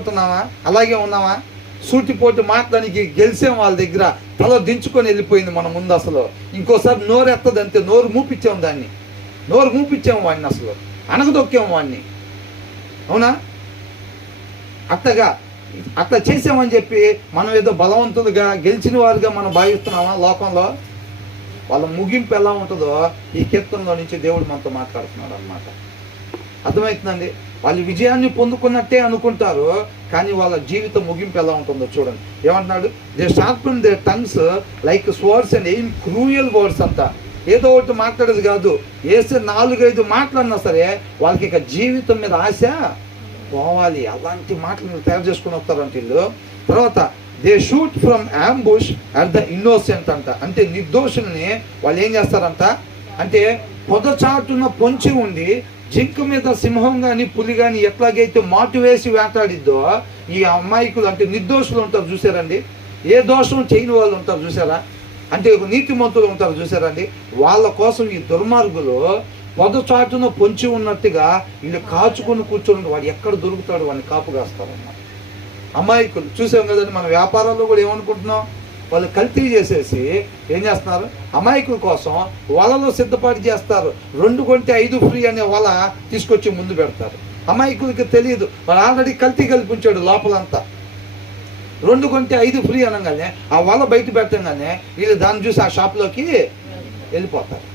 అనుకుంటున్నావా? అలాగే ఉన్నావా? సూటిపోటు మాట్లాడానికి గెలిచాం వాళ్ళ దగ్గర, తల దించుకొని వెళ్ళిపోయింది మన ముందు. అసలు ఇంకోసారి నోరు ఎత్తదంతే, నోరు మూపించాము దాన్ని, నోరు మూపించాము వాడిని, అసలు అనగదొక్కాము వాడిని. అవునా? అట్లా చేసామని చెప్పి మనం ఏదో బలవంతులుగా గెలిచిన వారుగా మనం భావిస్తున్నామా లోకంలో? వాళ్ళ ముగింపు ఎలా ఉంటుందో ఈ కీర్తనలో నుంచి దేవుడు మనతో మాట్లాడుతున్నాడు అన్నమాట. అర్థమవుతుందండి? వాళ్ళు విజయాన్ని పొందుకున్నట్టే అనుకుంటారు, కానీ వాళ్ళ జీవితం ముగింపు ఎలా ఉంటుందో చూడండి. ఏమంటున్నాడు? They sharpen they tongues like swords and ఏం క్రూయల్ వర్డ్స్ అంట. ఏదో ఒకటి మాట్లాడేది కాదు, వేస్తే 4-5 మాటలన్నా సరే వాళ్ళకి ఇక జీవితం మీద ఆశ పోవాలి. అలాంటి మాటలు తయారు చేసుకుని వస్తారంట వీళ్ళు. తర్వాత they shoot from ambush at the innocent అంట. అంటే నిర్దోషుల్ని వాళ్ళు ఏం చేస్తారంట అంటే పొదచాటున పొంచి ఉండి జింక మీద సింహం కానీ పులి కానీ ఎట్లాగైతే మాటు వేసి వేటాడిద్దో ఈ అమాయకులు అంటే నిర్దోషులు ఉంటారు చూసారండి, ఏ దోషం చేయని వాళ్ళు ఉంటారు చూసారా, అంటే నీతిమంతులు ఉంటారు చూసారండి, వాళ్ళ కోసం ఈ దుర్మార్గులు పొదచాటున పొంచి ఉన్నట్టుగా వీళ్ళు కాచుకొని కూర్చొని వాడు ఎక్కడ దొరుకుతాడు వాడిని కాపు కాస్తారన్నమాట. అమాయకులు చూసాం కదండి. మన వ్యాపారాల్లో కూడా ఏమనుకుంటున్నాం, వాళ్ళు కల్తీ చేసేసి ఏం చేస్తున్నారు, అమాయకుల కోసం వలలో సిద్ధపాటు చేస్తారు. 2 కొంటే 5 ఫ్రీ అనే వల తీసుకొచ్చి ముందు పెడతారు. అమాయకులకి తెలియదు, వాడు ఆల్రెడీ కల్తీ కలిపించాడు లోపలంతా. 2 కొంటే 5 ఫ్రీ అనగానే ఆ వల బయట పెట్టగానే వీళ్ళు దాన్ని చూసి ఆ షాప్లోకి వెళ్ళిపోతారు.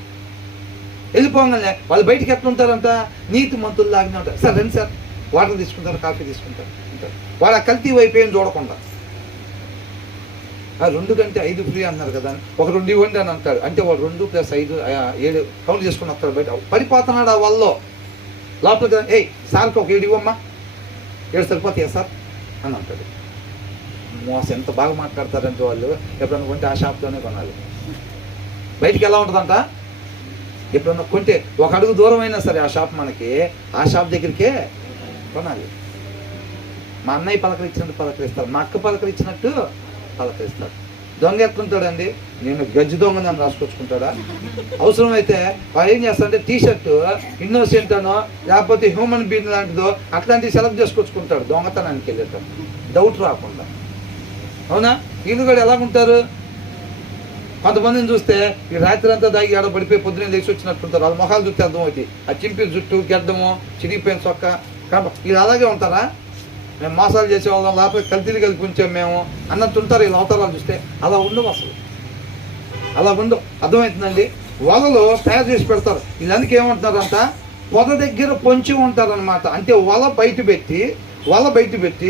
వెళ్ళిపోగానే వాళ్ళు బయటికి ఎట్లా ఉంటారంట, నీతి మంతులు లాగానే ఉంటారు. సార్ రండి సార్, వాటర్ తీసుకుంటారు, కాఫీ తీసుకుంటారు అంటారు. వాడు ఆ కల్తీ వైపు ఏం చూడకుండా 2 కంటే 5 ఫ్రీ అన్నారు కదా, ఒక 2 ఇవ్వండి అని అంటాడు. అంటే వాడు 2 + 5 7 కౌంట్ చేసుకుని వస్తాడు. బయట పడిపోతున్నాడు ఆ వల్ల లోపల. సార్కి ఒక 7 ఇవ్వమ్మా, 7 సరిపోతాయా సార్ అని అంటాడు. మోసం ఎంత బాగా మాట్లాడతారంటే వాళ్ళు. ఎప్పుడన్నా కొంటే ఆ షాప్లోనే కొనాలి. బయటికి ఎలా ఉంటుందంట, ఎప్పుడన్నా కొంటే 1 అడుగు దూరం అయినా సరే ఆ షాప్ మనకి, ఆ షాప్ దగ్గరికే కొనాలి. మా అన్నయ్య పలకరించినట్టు పలకరిస్తారు, మా అక్క పలకరించినట్టు పలకరిస్తాడు. దొంగ ఎట్లుంటాడండి, నేను గజ్జి దొంగ నన్ను రాసుకొచ్చుకుంటాడా? అవసరమైతే వాడు ఏం చేస్తాడంటే టీషర్ట్ ఇన్నోసెంట్ అనో లేకపోతే హ్యూమన్ బీయింగ్ లాంటిదో అట్లాంటివి సెలెక్ట్ చేసుకొచ్చుకుంటాడు దొంగతనానికి వెళ్ళేటప్పుడు, డౌట్ రాకుండా. అవునా? వీళ్ళు కూడా ఎలాగుంటారు, కొంతమందిని చూస్తే ఈ రాత్రి అంతా దాగి ఆడ పడిపోయి పొద్దున్నే లేచి వచ్చినట్టుంటారు. వాళ్ళ మొహాలు చూస్తే అర్థమవుతాయి. ఆ చింపి జుట్టు, గెడ్డము, చిరిగిపోయిన చొక్క, వీళ్ళు అలాగే ఉంటారా? మేము మోసాలు చేసేవాళ్ళం, లేకపోతే కల్తీలు కలిపి ఉంచాం మేము అన్నట్టు ఉంటారు వీళ్ళు అవతారాలు చూస్తే. అలా ఉండవు అసలు, అలా ఉండవు. అర్థమవుతుందండి? వలలో తయారు చేసి పెడతారు. వీళ్ళందుకు ఏమంటున్నారంట, పొద దగ్గర పొంచి ఉంటారనమాట. అంటే వల బయట పెట్టి